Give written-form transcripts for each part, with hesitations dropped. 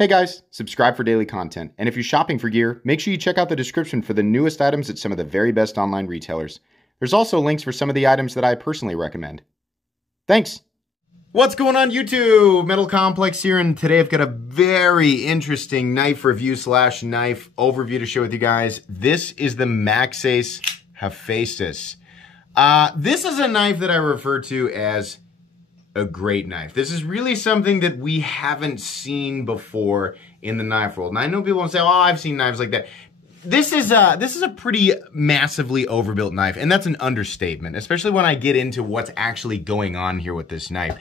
Hey guys, subscribe for daily content, and if you're shopping for gear, make sure you check out the description for the newest items at some of the very best online retailers. There's also links for some of the items that I personally recommend. Thanks! What's going on YouTube? Metal Complex here, and today I've got a very interesting knife review / knife overview to share with you guys. This is the Maxace Hephaestus. This is a knife that I refer to as a great knife. This is really something that we haven't seen before in the knife world. And I know people will say, oh, I've seen knives like that. This is a pretty massively overbuilt knife, and that's an understatement, especially when I get into what's actually going on here with this knife.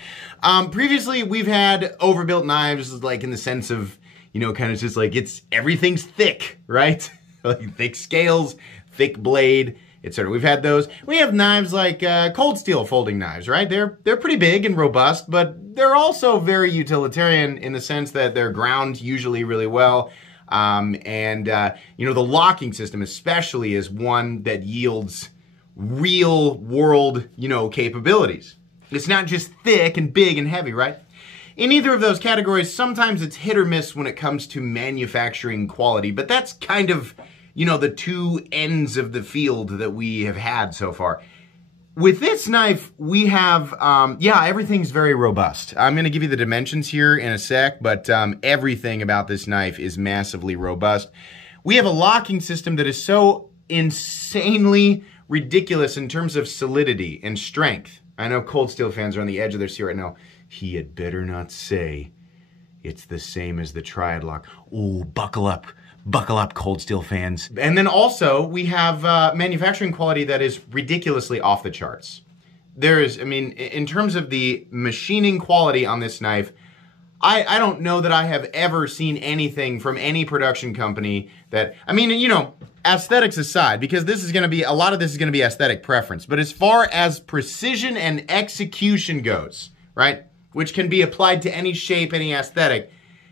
Previously, we've had overbuilt knives, like in the sense of, you know, kind of just like everything's thick, right? Like thick scales, thick blade, etc. We've had those. We have knives like cold steel folding knives, right? They're pretty big and robust, but they're also very utilitarian in the sense that they're ground usually really well. You know, the locking system especially is one that yields real world, you know, capabilities. It's not just thick and big and heavy, right? In either of those categories, sometimes it's hit or miss when it comes to manufacturing quality, but that's kind of, you know, the two ends of the field that we have had so far. With this knife, we have, yeah, everything's very robust. I'm going to give you the dimensions here in a sec, but everything about this knife is massively robust. We have a locking system that is so insanely ridiculous in terms of solidity and strength. I know cold steel fans are on the edge of their seat right now. He had better not say it's the same as the Triad lock. Ooh, buckle up. Buckle up, cold steel fans. And then also, we have manufacturing quality that is ridiculously off the charts. There is, I mean, in terms of the machining quality on this knife, I don't know that I have ever seen anything from any production company that, I mean, you know, aesthetics aside, because this is going to be, a lot of this is going to be aesthetic preference, but as far as precision and execution goes, right, which can be applied to any shape, any aesthetic,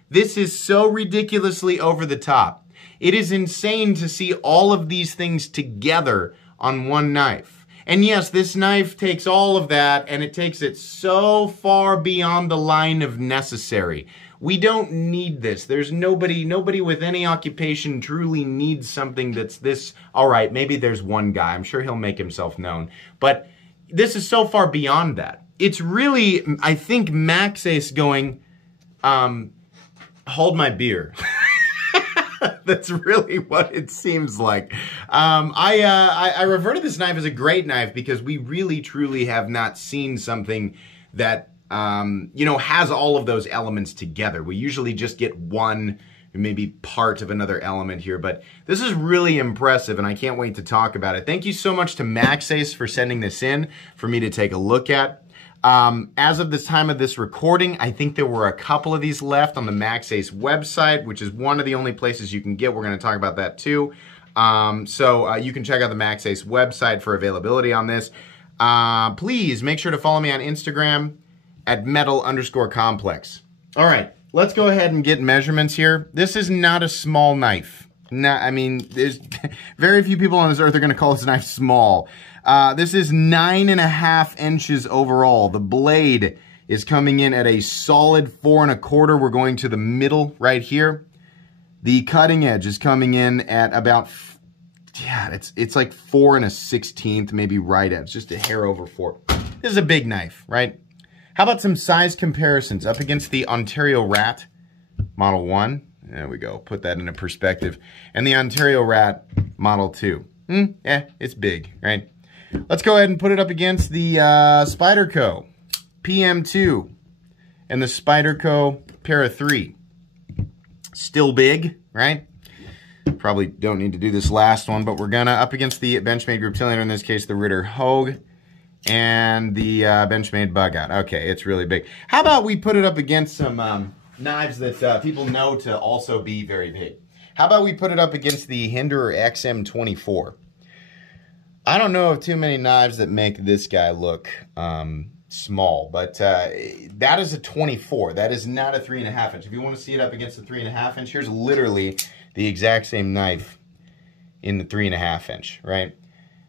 this is so ridiculously over the top. It is insane to see all of these things together on one knife. And yes, this knife takes all of that and it takes it so far beyond the line of necessary. We don't need this. There's nobody with any occupation truly needs something that's this. All right, maybe there's one guy. I'm sure he'll make himself known. But this is so far beyond that. It's really, I think, Maxace going, hold my beer. That's really what it seems like. I refer to this knife as a great knife because we really truly have not seen something that, you know, has all of those elements together. We usually just get one, maybe part of another element here, but this is really impressive and I can't wait to talk about it. Thank you so much to Maxace for sending this in for me to take a look at. As of the time of this recording, I think there were a couple of these left on the Maxace website, which is one of the only places you can get. We're going to talk about that too. You can check out the Maxace website for availability on this. Please make sure to follow me on Instagram at metal_complex. All right, let's go ahead and get measurements here. This is not a small knife. I mean, there's very few people on this earth are going to call this knife small. This is 9.5 inches overall. The blade is coming in at a solid 4 1/4. We're going to the middle right here. The cutting edge is coming in at about, yeah, it's like 4 1/16, maybe right at, just a hair over 4. This is a big knife, right? How about some size comparisons up against the Ontario Rat Model 1? There we go, put that into perspective. And the Ontario Rat Model 2. Yeah, it's big, right? Let's go ahead and put it up against the Spyderco PM2 and the Spyderco Para 3. Still big, right? Probably don't need to do this last one, but we're gonna up against the Benchmade Griptilian, in this case the Ritter Hogue, and the Benchmade Bug Out. Okay, it's really big. How about we put it up against some knives that people know to also be very big? How about we put it up against the Hinderer XM24? I don't know of too many knives that make this guy look small, but that is a 24. That is not a 3.5 inch. If you want to see it up against the 3.5 inch, here's literally the exact same knife in the 3.5 inch, right?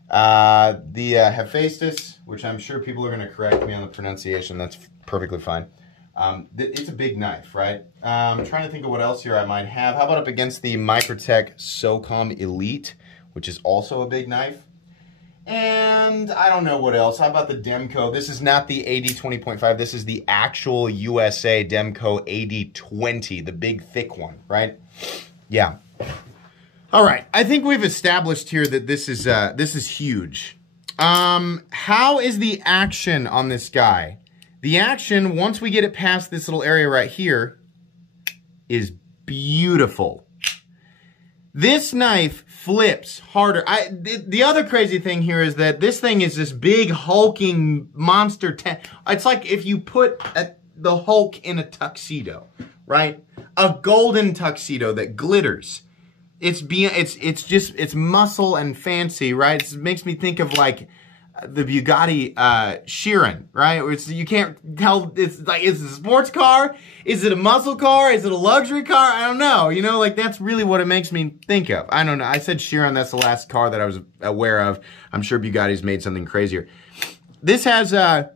The Haphaestus, which I'm sure people are going to correct me on the pronunciation. That's perfectly fine. It's a big knife, right? I'm trying to think of what else here I might have. How about up against the Microtech SOCOM Elite, which is also a big knife? And I don't know what else. How about the Demco? This is not the AD 20.5. This is the actual USA Demco AD 20, the big thick one, right? Yeah. All right. I think we've established here that this is huge. How is the action on this guy? The action, once we get it past this little area right here, is beautiful. This knife flips harder. The other crazy thing here is that this thing is this big hulking monster. It's like if you put the Hulk in a tuxedo, right? A golden tuxedo that glitters. It's muscle and fancy, right? It makes me think of like the Bugatti Chiron, right? You can't tell, it's like, is it a sports car? Is it a muscle car? Is it a luxury car? I don't know. You know, like that's really what it makes me think of. I don't know. I said Chiron, that's the last car that I was aware of. I'm sure Bugatti's made something crazier. This has a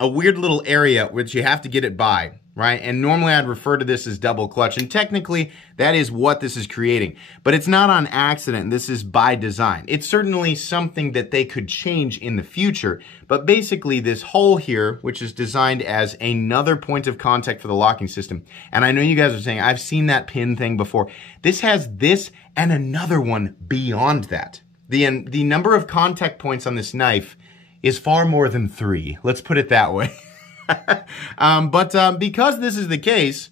weird little area which you have to get it by, right? And normally I'd refer to this as double clutch, and technically that is what this is creating. But it's not on accident. This is by design. It's certainly something that they could change in the future, but basically this hole here, which is designed as another point of contact for the locking system, and I know you guys are saying, I've seen that pin thing before. This has this and another one beyond that. The number of contact points on this knife is far more than 3. Let's put it that way. Because this is the case,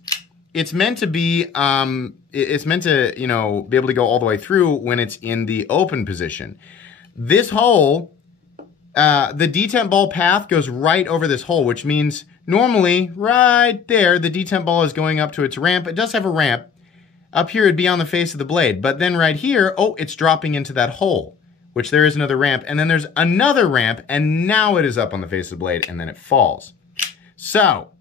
it's meant to be, you know, be able to go all the way through when it's in the open position. This hole, the detent ball path goes right over this hole, which means normally right there, the detent ball is going up to its ramp. It does have a ramp. Up here, it'd be on the face of the blade. But then right here, oh, it's dropping into that hole, which there is another ramp. And then there's another ramp, and now it is up on the face of the blade, and then it falls. So,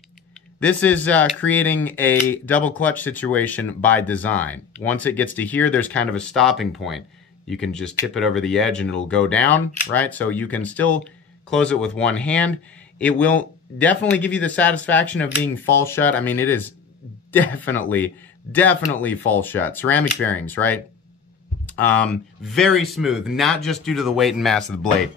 this is creating a double clutch situation by design. Once it gets to here, there's kind of a stopping point. You can just tip it over the edge and it'll go down, right? So you can still close it with one hand. It will definitely give you the satisfaction of being fall shut. I mean, it is definitely fall shut. Ceramic bearings, right? Very smooth, not just due to the weight and mass of the blade.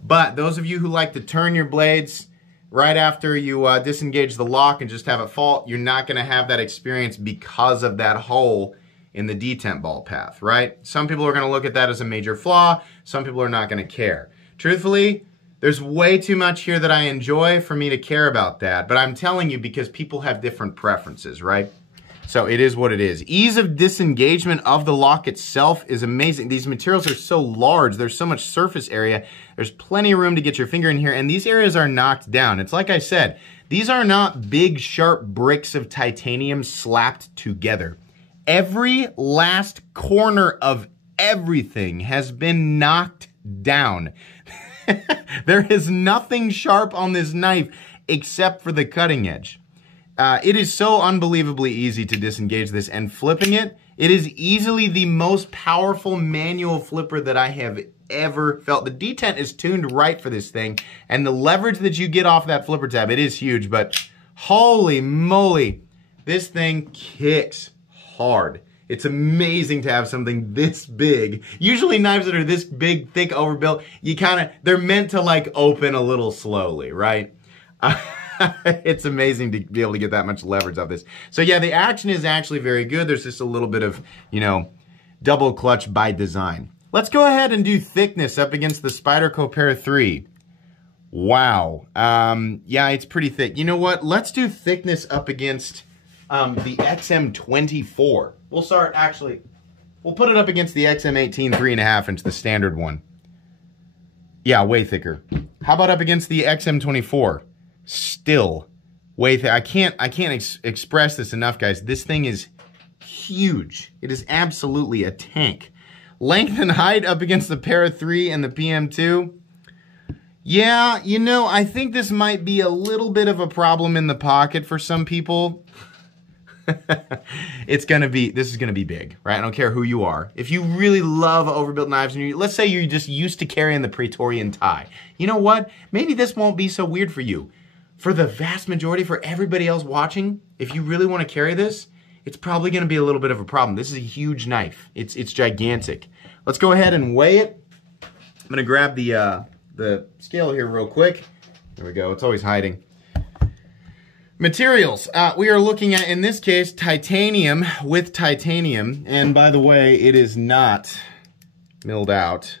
But those of you who like to turn your blades right after you disengage the lock and just have it fall, you're not going to have that experience because of that hole in the detent ball path, right? Some people are going to look at that as a major flaw. Some people are not going to care. Truthfully, there's way too much here that I enjoy for me to care about that. But I'm telling you because people have different preferences, right? So it is what it is. Ease of disengagement of the lock itself is amazing. These materials are so large. There's so much surface area. There's plenty of room to get your finger in here, and these areas are knocked down. It's like I said, these are not big, sharp bricks of titanium slapped together. Every last corner of everything has been knocked down. There is nothing sharp on this knife except for the cutting edge. It is so unbelievably easy to disengage this, and flipping it, it is easily the most powerful manual flipper that I have ever felt. The detent is tuned right for this thing, and the leverage that you get off that flipper tab, it is huge, but holy moly, this thing kicks hard. It's amazing to have something this big. Usually knives that are this big, thick, overbuilt, they're meant to like open a little slowly, right? It's amazing to be able to get that much leverage off this. So yeah, the action is actually very good. There's just a little bit of, you know, double clutch by design. Let's go ahead and do thickness up against the Spyderco Pair 3. Wow. Yeah, it's pretty thick. You know what? Let's do thickness up against the XM24. We'll put it up against the XM18 3.5 inch, the standard one. Yeah, way thicker. How about up against the XM24? Still way thick. I can't express this enough, guys. This thing is huge. It is absolutely a tank. Length and height up against the Para 3 and the PM2. Yeah, you know, I think this might be a little bit of a problem in the pocket for some people. This is gonna be big, right? I don't care who you are. If you really love overbuilt knives, and let's say you're just used to carrying the Praetorian tie, you know what? Maybe this won't be so weird for you. for the vast majority, for everybody else watching, if you really want to carry this, it's probably going to be a little bit of a problem. This is a huge knife. It's gigantic. Let's go ahead and weigh it. I'm going to grab the scale here real quick. There we go. It's always hiding. Materials. We are looking at, in this case, titanium with titanium. And by the way, it is not milled out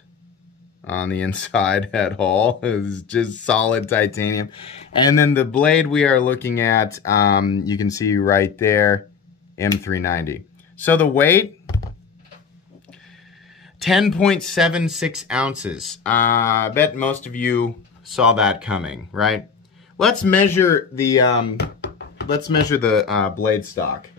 on the inside at all. It's just solid titanium. And then the blade we are looking at, you can see right there, M390. So the weight, 10.76 ounces. I bet most of you saw that coming, right? Let's measure the blade stock.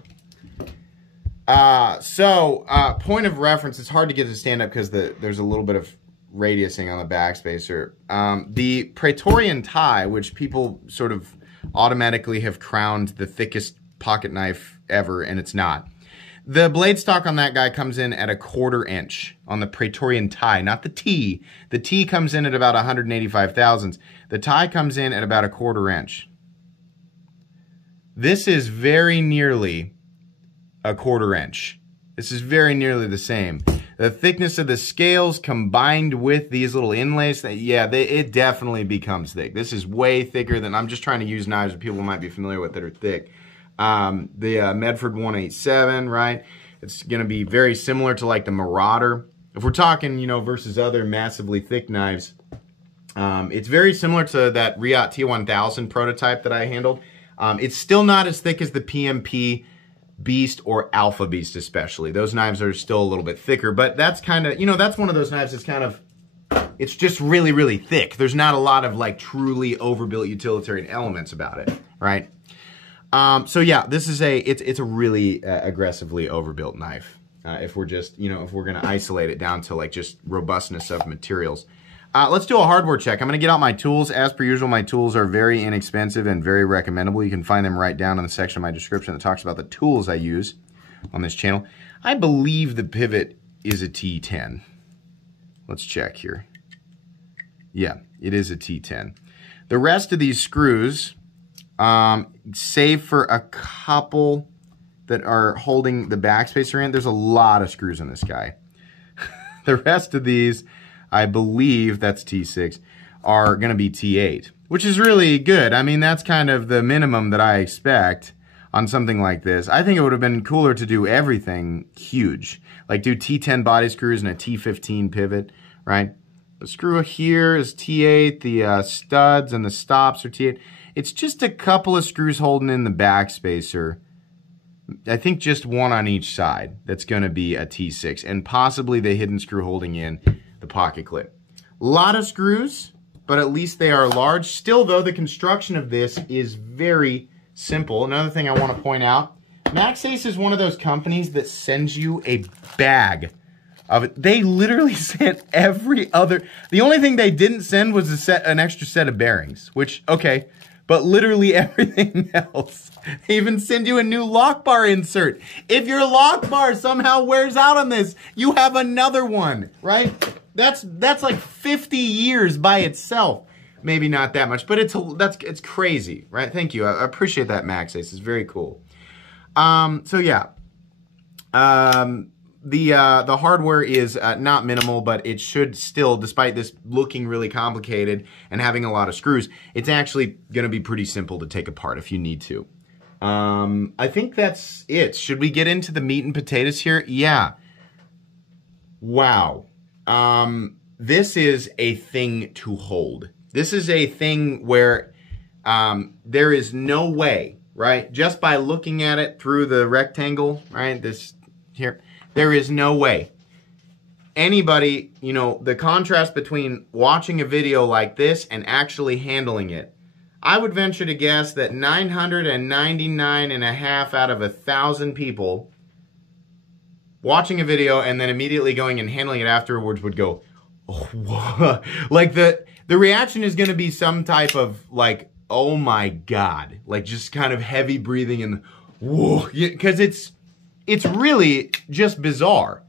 Point of reference, it's hard to get to stand up because there's a little bit of radiusing on the backspacer. The Praetorian tie, which people sort of automatically have crowned the thickest pocket knife ever, and it's not. The blade stock on that guy comes in at 1/4 inch on the Praetorian tie, not the T. The T comes in at about 185 thousandths. The tie comes in at about 1/4 inch. This is very nearly 1/4 inch. This is very nearly the same. The thickness of the scales combined with these little inlays, it definitely becomes thick. This is way thicker than, I'm just trying to use knives that people might be familiar with that are thick. The Medford 187, right? It's going to be very similar to like the Marauder. If we're talking, you know, versus other massively thick knives, it's very similar to that Riot T1000 prototype that I handled. It's still not as thick as the PMP Beast or Alpha Beast especially. Those knives are still a little bit thicker, but that's kind of, you know, that's one of those knives that's kind of, it's just really, really thick. There's not a lot of like truly overbuilt utilitarian elements about it, right? So yeah, this is it's a really aggressively overbuilt knife. If we're just, you know, if we're going to isolate it down to like just robustness of materials. Let's do a hardware check. I'm going to get out my tools. As per usual, my tools are very inexpensive and very recommendable. You can find them right down in the section of my description that talks about the tools I use on this channel. I believe the pivot is a T10. Let's check here. Yeah, it is a T10. The rest of these screws, save for a couple that are holding the backspacer in, there's a lot of screws in this guy. The rest of these, I believe, that's T6, are going to be T8, which is really good. I mean, that's kind of the minimum that I expect on something like this. I think it would have been cooler to do everything huge, like do T10 body screws and a T15 pivot, right? The screw here is T8, the studs and the stops are T8. It's just a couple of screws holding in the backspacer. I think just one on each side that's going to be a T6, and possibly the hidden screw holding in the pocket clip. A lot of screws, but at least they are large. Still, though, the construction of this is very simple. Another thing I want to point out, Maxace is one of those companies that sends you a bag of it. They literally sent every other... The only thing they didn't send was an extra set of bearings, which, okay, but literally everything else. They even send you a new lock bar insert. If your lock bar somehow wears out on this, you have another one, right? That's like 50 years by itself. Maybe not that much, but it's crazy, right? Thank you. I appreciate that, Maxace. It's very cool. So yeah. The hardware is not minimal, but it should still, despite this looking really complicated and having a lot of screws, it's actually going to be pretty simple to take apart if you need to. I think that's it. Should we get into the meat and potatoes here? Yeah. Wow. This is a thing to hold. This is a thing where there is no way, right? Just by looking at it through the rectangle, right? This here. There is no way anybody, you know, the contrast between watching a video like this and actually handling it. I would venture to guess that 999.5 out of 1,000 people watching a video and then immediately going and handling it afterwards would go, oh, what? Like the reaction is going to be some type of like, oh my God, like just kind of heavy breathing and whoa, because it's really just bizarre.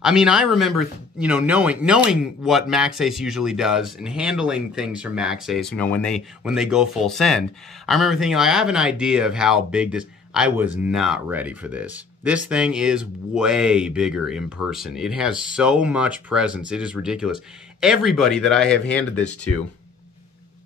I mean, I remember, knowing what Maxace usually does and handling things from Maxace, when they go full send. I remember thinking, like, I have an idea of how big this. I was not ready for this. This thing is way bigger in person. It has so much presence. It is ridiculous. Everybody that I have handed this to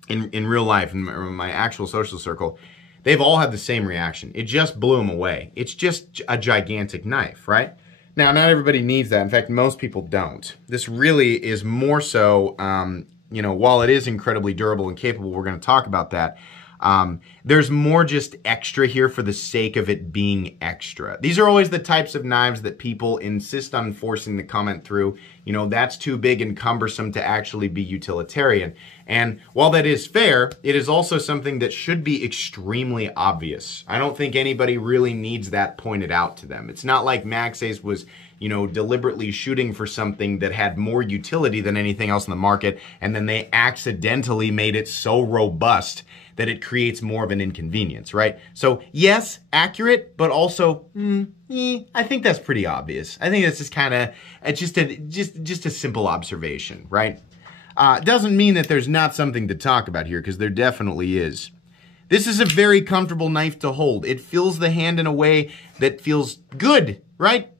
in real life, in my actual social circle, they've all had the same reaction. It just blew them away. It's just a gigantic knife, right? Now, not everybody needs that. In fact, most people don't. This really is more so, while it is incredibly durable and capable, we're going to talk about that. There's more just extra here for the sake of it being extra. These are always the types of knives that people insist on forcing the comment through. That's too big and cumbersome to actually be utilitarian. And while that is fair, it is also something that should be extremely obvious. I don't think anybody really needs that pointed out to them. It's not like Maxace was, deliberately shooting for something that had more utility than anything else in the market, and then they accidentally made it so robust that it creates more of an inconvenience, right? So yes, accurate, but also, I think that's pretty obvious. I think that's just kind of, it's just a simple observation, right? Doesn't mean that there's not something to talk about here, because there definitely is. This is a very comfortable knife to hold. It fills the hand in a way that feels good, right?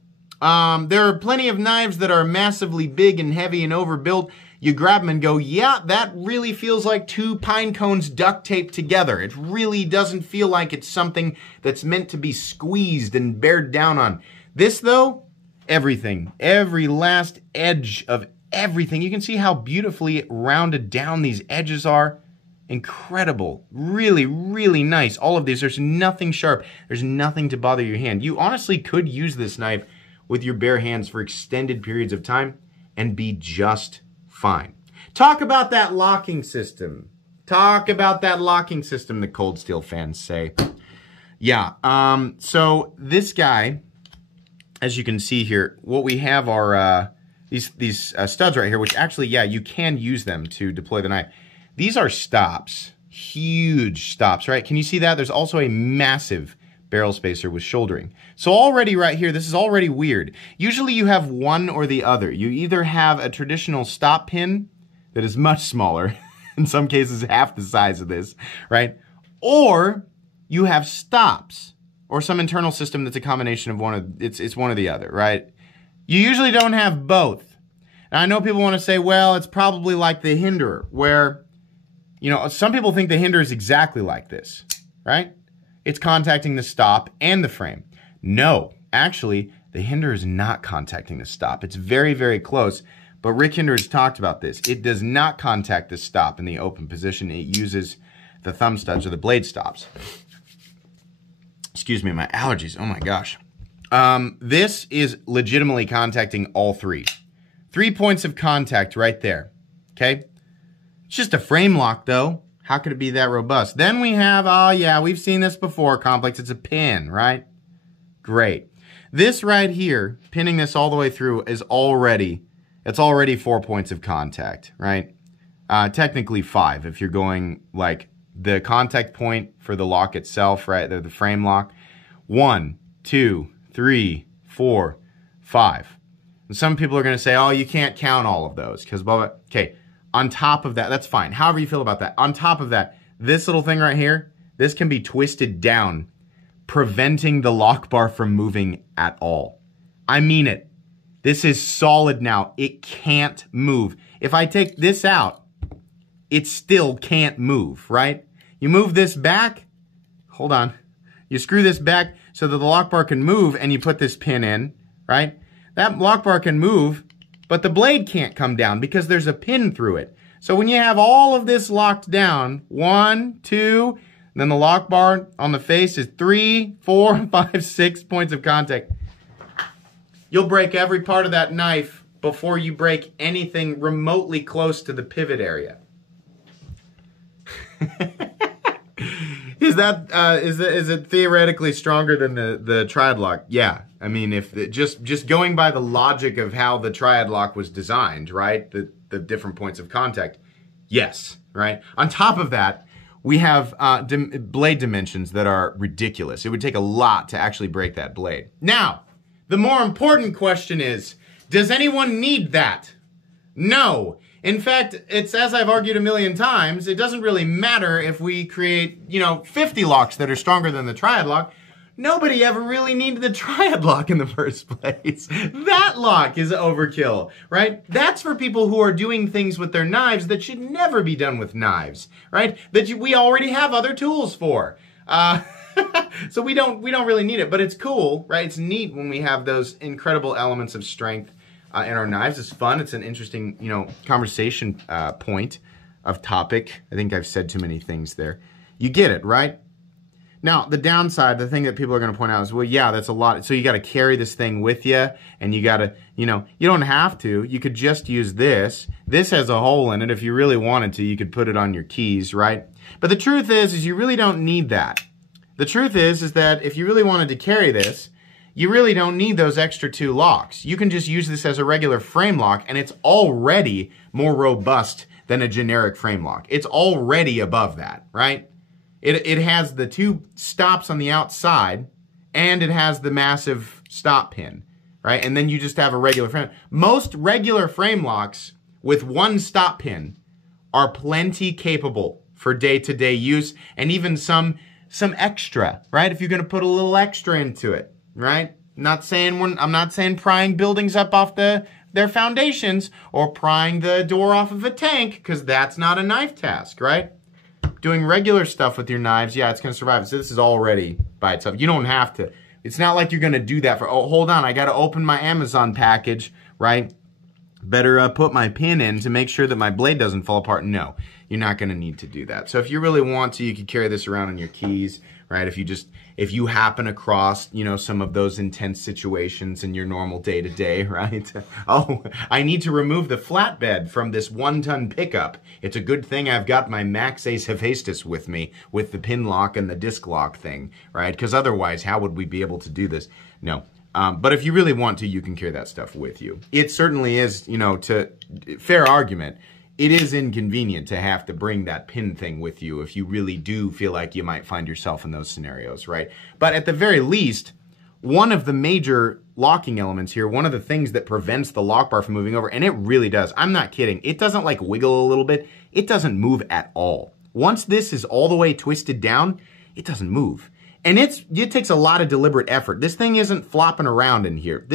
There are plenty of knives that are massively big and heavy and overbuilt. You grab them and go, yeah, that really feels like two pine cones duct taped together. It really doesn't feel like it's something that's meant to be squeezed and bared down on. This, though, everything, every last edge of everything. You can see how beautifully rounded down these edges are. Incredible. Really, really nice. All of these, there's nothing sharp. There's nothing to bother your hand. You honestly could use this knife with your bare hands for extended periods of time and be just fine. Talk about that locking system. Talk about that locking system, the Cold Steel fans say. Yeah, so this guy, as you can see here, what we have are these studs right here, which actually, yeah, you can use them to deploy the knife. These are stops, huge stops, right? Can you see that? There's also a massive barrel spacer with shouldering. So already right here, this is already weird. Usually you have one or the other. You either have a traditional stop pin that is much smaller, in some cases half the size of this, right? Or you have stops, or some internal system that's a combination of one of, it's one or the other, right? You usually don't have both. Now I know people want to say, well, it's probably like the Hinderer, where, some people think the Hinderer is exactly like this, right? It's contacting the stop and the frame. No, actually, the Hinderer is not contacting the stop. It's very, very close, but Rick Hinder has talked about this. It does not contact the stop in the open position. It uses the thumb studs or the blade stops. Excuse me, my allergies, oh my gosh. This is legitimately contacting all three. 3 points of contact right there, okay? It's just a frame lock though. How could it be that robust? Then we have, oh yeah, we've seen this before, Complex. It's a pin, right? Great. This right here, pinning this all the way through, is already 4 points of contact, right? Technically 5 if you're going like the contact point for the lock itself, right? The frame lock. 1, 2, 3, 4, 5. And some people are going to say, oh, you can't count all of those because blah, blah. Okay. On top of that, that's fine. However you feel about that. On top of that, this little thing right here, this can be twisted down, preventing the lock bar from moving at all. I mean it. This is solid now. It can't move. If I take this out, it still can't move, right? You move this back, hold on. You screw this back so that the lock bar can move and you put this pin in, right? That lock bar can move, but the blade can't come down because there's a pin through it. So when you have all of this locked down, 1, 2, then the lock bar on the face is 3, 4, 5, 6 points of contact. You'll break every part of that knife before you break anything remotely close to the pivot area. Is it theoretically stronger than the triad lock? Yeah. I mean, if just going by the logic of how the triad lock was designed, right? The different points of contact. Yes, right? On top of that, we have blade dimensions that are ridiculous. It would take a lot to actually break that blade. Now, the more important question is, Does anyone need that? No. In fact, it's as I've argued a million times, it doesn't really matter if we create, 50 locks that are stronger than the triad lock. Nobody ever really needed the triad lock in the first place. That lock is overkill, right? That's for people who are doing things with their knives that should never be done with knives, right? We already have other tools for. So we don't really need it, but it's cool, right? It's neat when we have those incredible elements of strength in our knives. It's fun. It's an interesting, conversation point of topic. I think I've said too many things there. You get it, right? Now, the downside, the thing that people are going to point out is, well, yeah, that's a lot. So you got to carry this thing with you, and you got to, you don't have to. You could just use this. This has a hole in it. If you really wanted to, you could put it on your keys, right? But the truth is you really don't need that. The truth is that if you really wanted to carry this, you really don't need those extra 2 locks. You can just use this as a regular frame lock, and it's already more robust than a generic frame lock. It's already above that, right? It has the 2 stops on the outside, and it has the massive stop pin, right? And then you just have a regular frame. Most regular frame locks with 1 stop pin are plenty capable for day-to-day use, and even some extra, right? If you're going to put a little extra into it, right? I'm not saying prying buildings up off their foundations or prying the door off of a tank, because that's not a knife task, right? Doing regular stuff with your knives, yeah, it's going to survive. So this is already by itself. You don't have to. It's not like you're going to do that for, oh, hold on, I got to open my Amazon package, right? Better put my pin in to make sure that my blade doesn't fall apart. No, you're not going to need to do that. So if you really want to, you could carry this around on your keys, right? If you happen across, some of those intense situations in your normal day-to-day, right? Oh, I need to remove the flatbed from this 1-ton pickup. It's a good thing I've got my Maxace Hephaestus with me with the pin lock and the disc lock thing, right? Because otherwise, how would we be able to do this? No. But if you really want to, you can carry that stuff with you. It certainly is, fair argument, it is inconvenient to have to bring that pin thing with you if you really do feel like you might find yourself in those scenarios, right? But at the very least, one of the major locking elements here, one of the things that prevents the lock bar from moving over, and it really does, I'm not kidding, it doesn't like wiggle a little bit, it doesn't move at all. Once this is all the way twisted down, it doesn't move. And it takes a lot of deliberate effort. This thing isn't flopping around in here.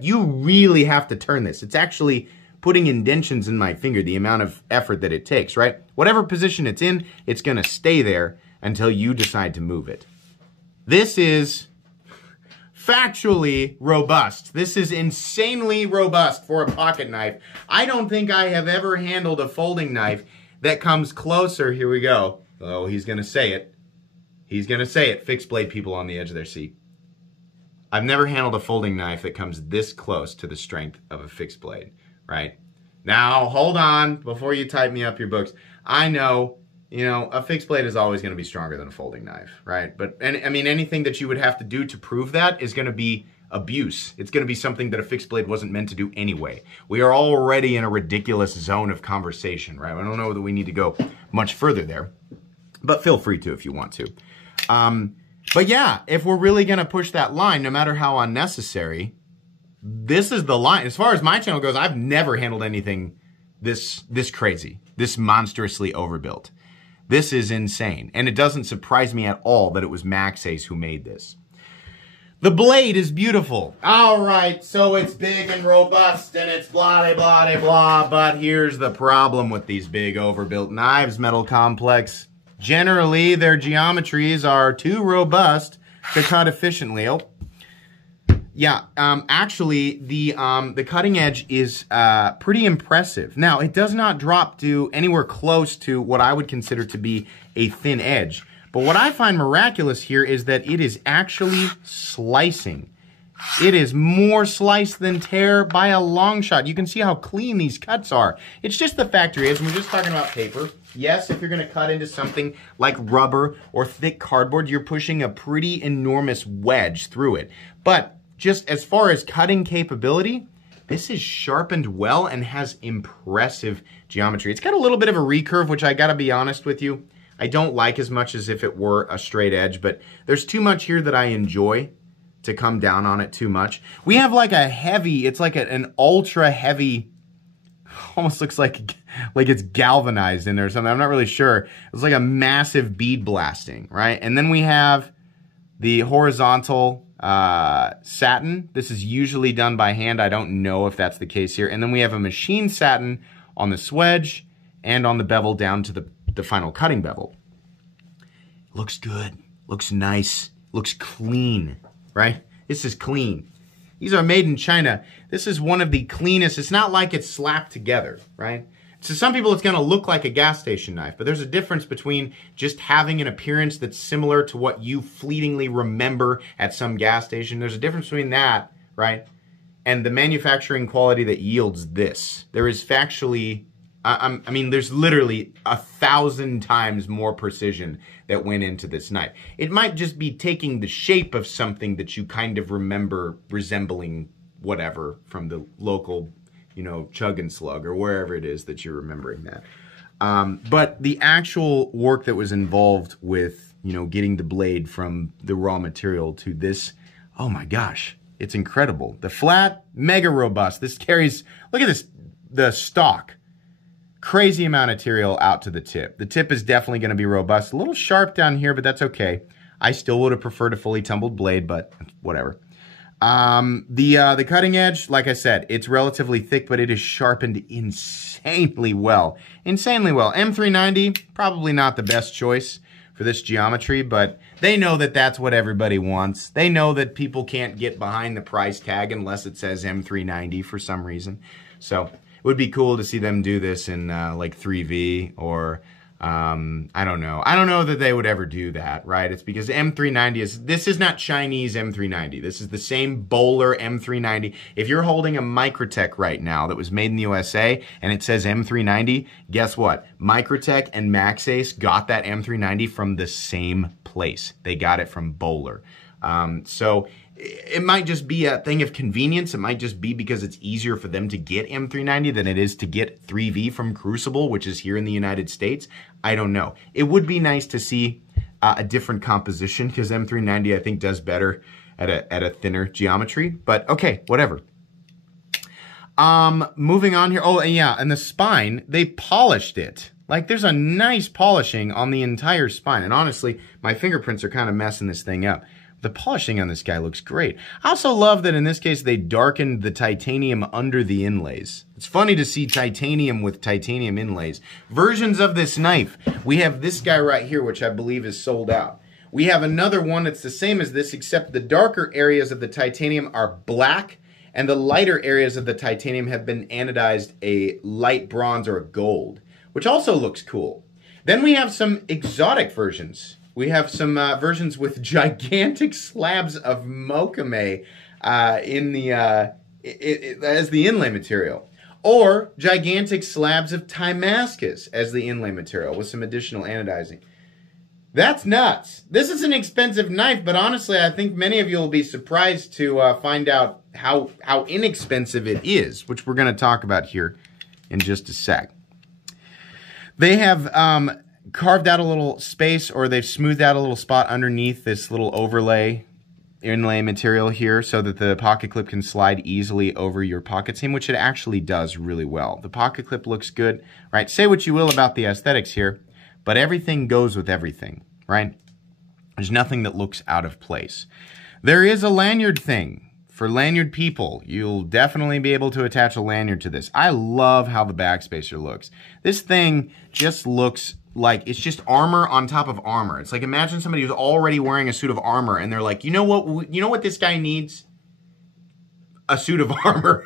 You really have to turn this. It's actually putting indentions in my finger, the amount of effort that it takes, right? Whatever position it's in, it's gonna stay there until you decide to move it. This is factually robust. This is insanely robust for a pocket knife. I don't think I have ever handled a folding knife that comes closer. Here we go. Oh, he's gonna say it. He's going to say it, fixed blade people on the edge of their seat. I've never handled a folding knife that comes this close to the strength of a fixed blade, right? Now, hold on before you type me up your books. I know, a fixed blade is always going to be stronger than a folding knife, right? But, anything that you would have to do to prove that is going to be abuse. It's going to be something that a fixed blade wasn't meant to do anyway. We are already in a ridiculous zone of conversation, right? I don't know that we need to go much further there, but feel free to if you want to. But yeah, if we're really going to push that line, no matter how unnecessary, this is the line. As far as my channel goes, I've never handled anything this crazy, this monstrously overbuilt. This is insane. And it doesn't surprise me at all that it was Maxace who made this. The blade is beautiful. All right, so it's big and robust and it's blah, blah, blah, blah. But here's the problem with these big overbuilt knives, Metal Complex. Generally, their geometries are too robust to cut efficiently. Oh, yeah. Actually, the cutting edge is pretty impressive. Now, it does not drop to anywhere close to what I would consider to be a thin edge. But what I find miraculous here is that it is actually slicing. It is more slice than tear by a long shot. You can see how clean these cuts are. It's just the factory edge, and we're just talking about paper. Yes, if you're going to cut into something like rubber or thick cardboard, you're pushing a pretty enormous wedge through it. But just as far as cutting capability, this is sharpened well and has impressive geometry. It's got a little bit of a recurve, which I got to be honest with you, I don't like as much as if it were a straight edge, but there's too much here that I enjoy to come down on it too much. We have like a heavy, it's like an ultra heavy, almost looks like it's galvanized in there or something. I'm not really sure. It's like a massive bead blasting, right? And then we have the horizontal satin. This is usually done by hand. I don't know if that's the case here. And then we have a machine satin on the swedge and on the bevel down to the final cutting bevel. Looks good. Looks nice. Looks clean, right? This is clean. These are made in China. This is one of the cleanest. It's not like it's slapped together, right? To some people, it's going to look like a gas station knife, but there's a difference between just having an appearance that's similar to what you fleetingly remember at some gas station. There's a difference between that, right, and the manufacturing quality that yields this. There is factually, I mean, there's literally 1,000 times more precision that went into this knife. It might just be taking the shape of something that you kind of remember resembling whatever from the local, you know, Chug and Slug or wherever it is that you're remembering that. But the actual work that was involved with, you know, getting the blade from the raw material to this, oh my gosh, it's incredible. The flat, mega robust. This carries, look at this, the stock. Crazy amount of material out to the tip. The tip is definitely going to be robust. A little sharp down here, but that's okay. I still would have preferred a fully tumbled blade, but whatever. The cutting edge, like I said, it's relatively thick, but it is sharpened insanely well. Insanely well. M390, probably not the best choice for this geometry, but they know that that's what everybody wants. They know that people can't get behind the price tag unless it says M390 for some reason. So it would be cool to see them do this in like 3V or I don't know. I don't know that they would ever do that, right? It's because M390 is, this is not Chinese M390. This is the same Bowler M390. If you're holding a Microtech right now that was made in the USA and it says M390, guess what? Microtech and Maxace got that M390 from the same place. They got it from Bowler. So it might just be a thing of convenience. It might just be because it's easier for them to get M390 than it is to get 3V from Crucible, which is here in the United States. I don't know. It would be nice to see a different composition because M390 I think does better at a thinner geometry. But okay, whatever. Moving on here. Oh yeah, and the spine, they polished it. Like there's a nice polishing on the entire spine. And honestly, my fingerprints are kind of messing this thing up. The polishing on this guy looks great. I also love that in this case they darkened the titanium under the inlays. It's funny to see titanium with titanium inlays. Versions of this knife, we have this guy right here, which I believe is sold out. We have another one that's the same as this, except the darker areas of the titanium are black, and the lighter areas of the titanium have been anodized a light bronze or a gold, which also looks cool. Then we have some exotic versions. We have some versions with gigantic slabs of mokame as the inlay material, or gigantic slabs of Damascus as the inlay material with some additional anodizing. That's nuts. This is an expensive knife, but honestly, I think many of you will be surprised to find out how inexpensive it is, which we're going to talk about here in just a sec. They have carved out a little space, or they've smoothed out a little spot underneath this little overlay inlay material here so that the pocket clip can slide easily over your pocket seam, which it actually does really well. The pocket clip looks good, right? Say what you will about the aesthetics here, but everything goes with everything, right? There's nothing that looks out of place. There is a lanyard thing. For lanyard people, you'll definitely be able to attach a lanyard to this. I love how the backspacer looks. This thing just looks like it's just armor on top of armor. It's like, imagine somebody who's already wearing a suit of armor and they're like, you know what this guy needs? A suit of armor.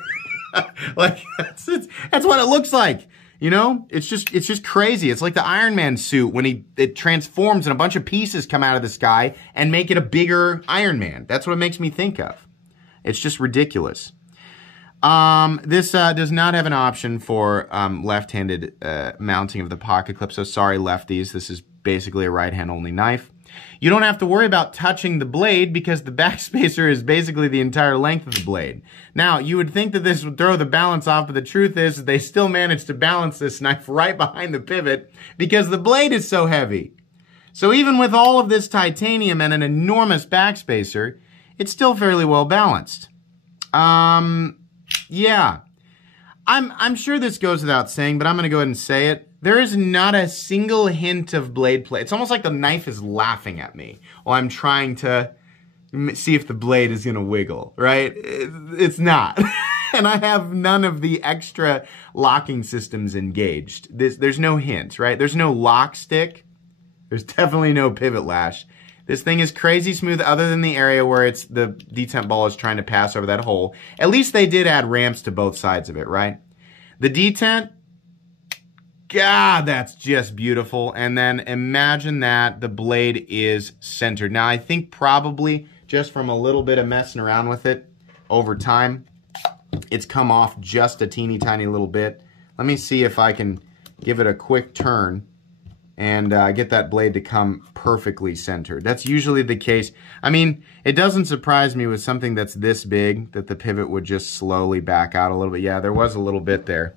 Like that's what it looks like. You know, it's just crazy. It's like the Iron Man suit when it transforms and a bunch of pieces come out of the sky and make it a bigger Iron Man. That's what it makes me think of. It's just ridiculous. This does not have an option for left-handed mounting of the pocket clip, so sorry lefties, this is basically a right-hand only knife. You don't have to worry about touching the blade because the backspacer is basically the entire length of the blade. Now, you would think that this would throw the balance off, but the truth is that they still managed to balance this knife right behind the pivot because the blade is so heavy. So even with all of this titanium and an enormous backspacer, it's still fairly well balanced. Yeah. I'm sure this goes without saying, but I'm going to go ahead and say it. There is not a single hint of blade play. It's almost like the knife is laughing at me while I'm trying to see if the blade is going to wiggle, right? It's not. And I have none of the extra locking systems engaged. There's no hint, right? There's no lock stick. There's definitely no pivot lash. This thing is crazy smooth other than the area where it's the detent ball is trying to pass over that hole. At least they did add ramps to both sides of it, right? The detent, God, that's just beautiful. And then imagine that the blade is centered. Now, I think probably just from a little bit of messing around with it over time, it's come off just a teeny tiny little bit. Let me see if I can give it a quick turn and get that blade to come perfectly centered. That's usually the case. I mean, it doesn't surprise me with something that's this big that the pivot would just slowly back out a little bit. Yeah, there was a little bit there.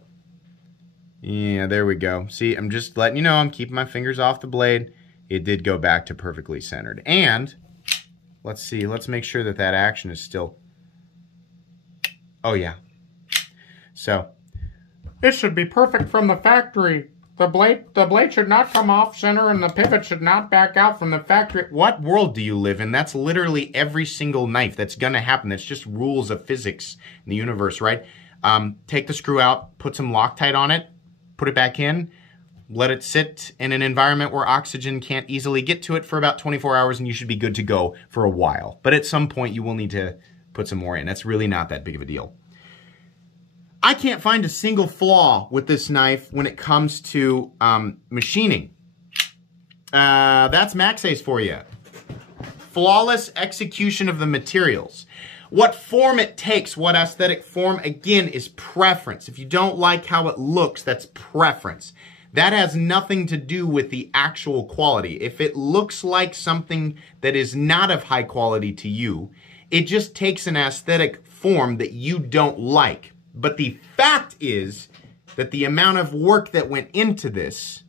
Yeah, there we go. See, I'm just letting you know I'm keeping my fingers off the blade. It did go back to perfectly centered. And let's see, let's make sure that that action is still... Oh, yeah. So, it should be perfect from the factory. The blade should not come off center and the pivot should not back out from the factory. What world do you live in? That's literally every single knife. That's going to happen. That's just rules of physics in the universe, right? Take the screw out, put some Loctite on it, put it back in, let it sit in an environment where oxygen can't easily get to it for about 24 hours, and you should be good to go for a while. But at some point, you will need to put some more in. That's really not that big of a deal. I can't find a single flaw with this knife when it comes to machining. That's Maxace for you. Flawless execution of the materials. What form it takes, what aesthetic form, again, is preference. If you don't like how it looks, that's preference. That has nothing to do with the actual quality. If it looks like something that is not of high quality to you, it just takes an aesthetic form that you don't like. But the fact is that the amount of work that went into this,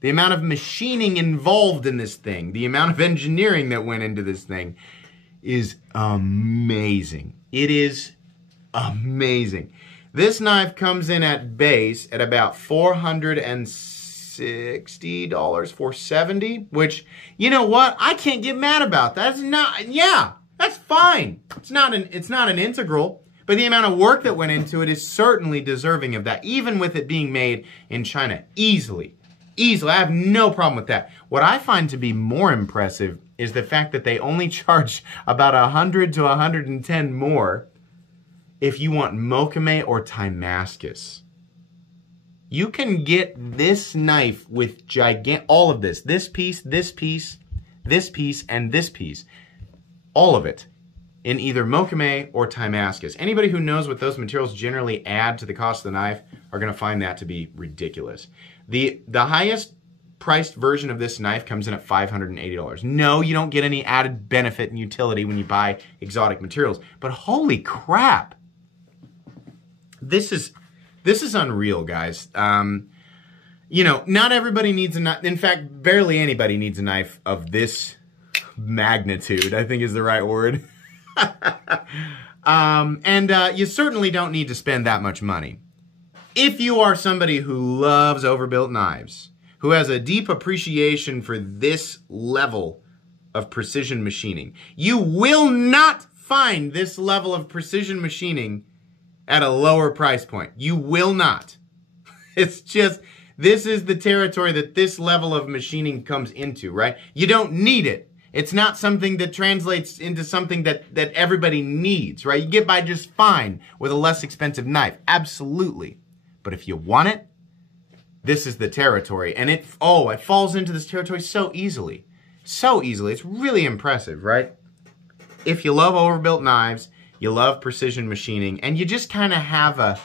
the amount of machining involved in this thing, the amount of engineering that went into this thing is amazing. It is amazing. This knife comes in at base at about $460, $470, which, you know what? I can't get mad about. That's not, yeah, that's fine. It's not an integral. But the amount of work that went into it is certainly deserving of that, even with it being made in China. Easily. Easily. I have no problem with that. What I find to be more impressive is the fact that they only charge about 100 to 110 more if you want Mokume or Damascus. You can get this knife with all of this. This piece, this piece, this piece, and this piece. All of it. In either Mokume or Damascus. Anybody who knows what those materials generally add to the cost of the knife are going to find that to be ridiculous. The highest priced version of this knife comes in at $580. No, you don't get any added benefit and utility when you buy exotic materials, but holy crap. This is unreal, guys. You know, not everybody needs a knife. In fact, barely anybody needs a knife of this magnitude, I think is the right word. You certainly don't need to spend that much money. If you are somebody who loves overbuilt knives, who has a deep appreciation for this level of precision machining, you will not find this level of precision machining at a lower price point. You will not. It's just, this is the territory that this level of machining comes into, right? You don't need it. It's not something that translates into something that everybody needs, right? You get by just fine with a less expensive knife. Absolutely. But if you want it, this is the territory. And it falls into this territory so easily. So easily. It's really impressive, right? If you love overbuilt knives, you love precision machining, and you just kind of have a,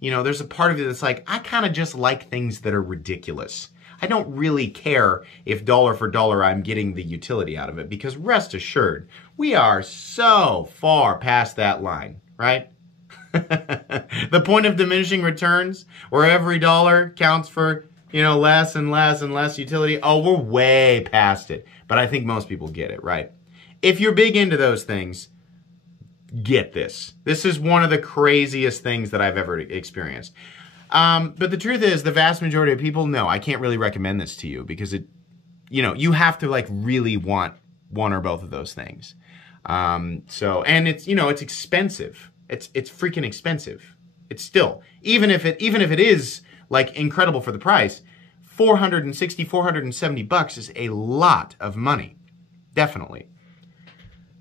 you know, there's a part of you that's like, I kind of just like things that are ridiculous. I don't really care if dollar for dollar I'm getting the utility out of it, because rest assured, we are so far past that line, right? The point of diminishing returns, where every dollar counts for, you know, less and less and less utility. Oh, we're way past it. But I think most people get it, right? If you're big into those things, get this. This is one of the craziest things that I've ever experienced. But the truth is, the vast majority of people, no, I can't really recommend this to you because it, you know, you have to like really want one or both of those things. So, and it's, you know, it's expensive. It's freaking expensive. It's still, even if it is like incredible for the price, $460, $470 is a lot of money. Definitely.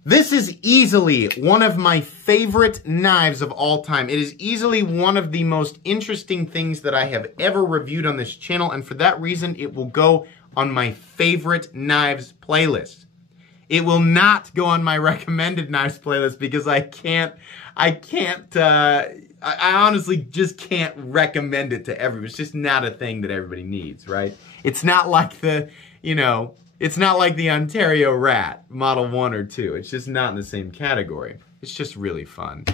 This is easily one of my favorite knives of all time. It is easily one of the most interesting things that I have ever reviewed on this channel, and for that reason, it will go on my favorite knives playlist. It will not go on my recommended knives playlist because I honestly just can't recommend it to everybody. It's just not a thing that everybody needs, right? It's not like the, you know, it's not like the Ontario Rat, Model 1 or 2. It's just not in the same category. It's just really fun.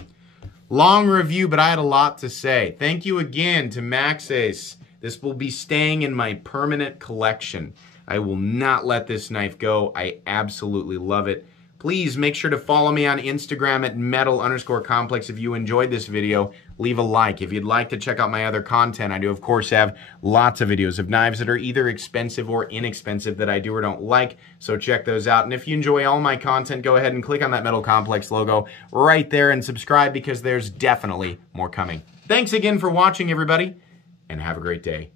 Long review, but I had a lot to say. Thank you again to Maxace. This will be staying in my permanent collection. I will not let this knife go. I absolutely love it. Please make sure to follow me on Instagram at metal_complex. If you enjoyed this video, leave a like. If you'd like to check out my other content, I do of course have lots of videos of knives that are either expensive or inexpensive that I do or don't like, so check those out. And if you enjoy all my content, go ahead and click on that Metal Complex logo right there and subscribe because there's definitely more coming. Thanks again for watching, everybody, and have a great day.